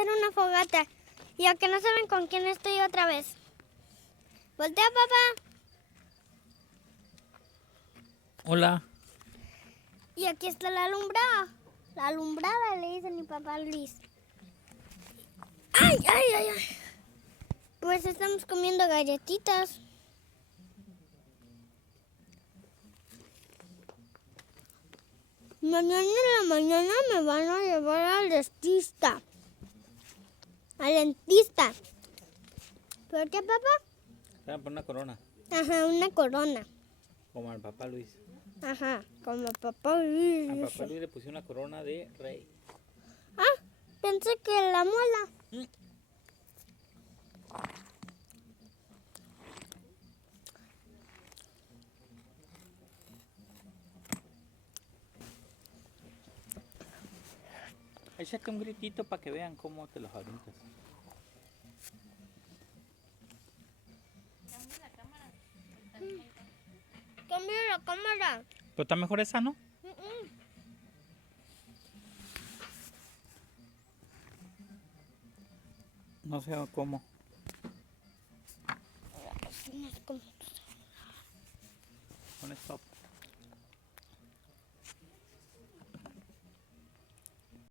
hacer una fogata. Y aunque no saben con quién estoy otra vez. Voltea, papá. Hola. Y aquí está la alumbrada. La alumbrada le dice mi papá Luis. ¡Ay, ay, ay, ay! Pues estamos comiendo galletitas. Mañana en la mañana me van a llevar al dentista. Al dentista. ¿Por qué, papá? Te van a poner una corona, Ajá, una corona. como al papá Luis. Ajá, como papá Luis. Al papá Luis le pusieron una corona de rey. Ah, pensé que la muela. Échate un gritito para que vean cómo te los avientas. Cambia la cámara. Pero está mejor esa, ¿no? No sé cómo. No sé cómo.